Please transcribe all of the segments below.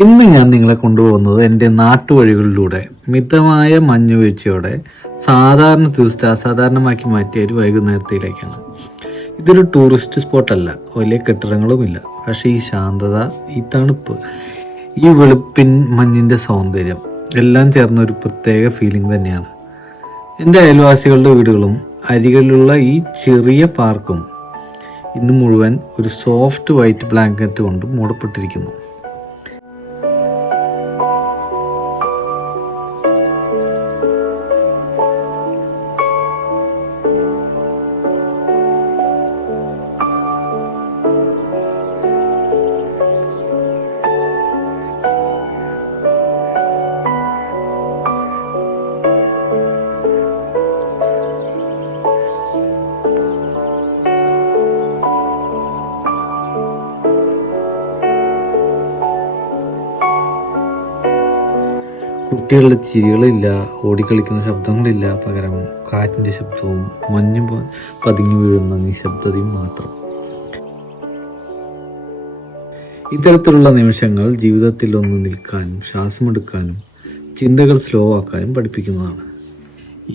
ഇന്ന് ഞാൻ നിങ്ങളെ കൊണ്ടുപോകുന്നത് എൻ്റെ നാട്ടുവഴികളിലൂടെ മിതമായ മഞ്ഞുവീഴ്ചയോടെ സാധാരണ ദിവസത്തെ അസാധാരണമാക്കി മാറ്റിയ ഒരു വൈകുന്നേരത്തിലേക്കാണ്. ഇതൊരു ടൂറിസ്റ്റ് സ്പോട്ടല്ല, വലിയ കെട്ടിടങ്ങളുമില്ല. പക്ഷേ ഈ ശാന്തത, ഈ തണുപ്പ്, ഈ വെളുപ്പിൻ മഞ്ഞിൻ്റെ സൗന്ദര്യം എല്ലാം ചേർന്ന ഒരു പ്രത്യേക ഫീലിംഗ് തന്നെയാണ്. എൻ്റെ അയൽവാസികളുടെ വീടുകളും അരികിലുള്ള ഈ ചെറിയ പാർക്കും ഇന്ന് മുഴുവൻ ഒരു സോഫ്റ്റ് വൈറ്റ് ബ്ലാങ്കറ്റ് കൊണ്ട് മൂടപ്പെട്ടിരിക്കുന്നു. കുട്ടികളുടെ ചിരികളില്ല, ഓടിക്കളിക്കുന്ന ശബ്ദങ്ങളില്ല, പകരം കാറ്റിൻ്റെ ശബ്ദവും മഞ്ഞും പതിങ്ങി വീഴുന്ന നിശബ്ദതയും മാത്രം. ഇത്തരത്തിലുള്ള നിമിഷങ്ങൾ ജീവിതത്തിൽ ഒന്ന് നിൽക്കാനും ശ്വാസമെടുക്കാനും ചിന്തകൾ സ്ലോ ആക്കാനും പഠിപ്പിക്കുന്നതാണ്.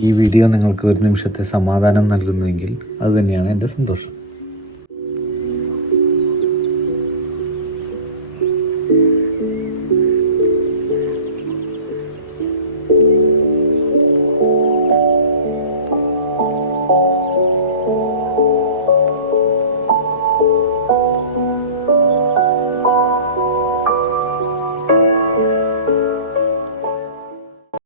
ഈ വീഡിയോ നിങ്ങൾക്ക് ഒരു നിമിഷത്തെ സമാധാനം നൽകുന്നുവെങ്കിൽ അതുതന്നെയാണ് എൻ്റെ സന്തോഷം.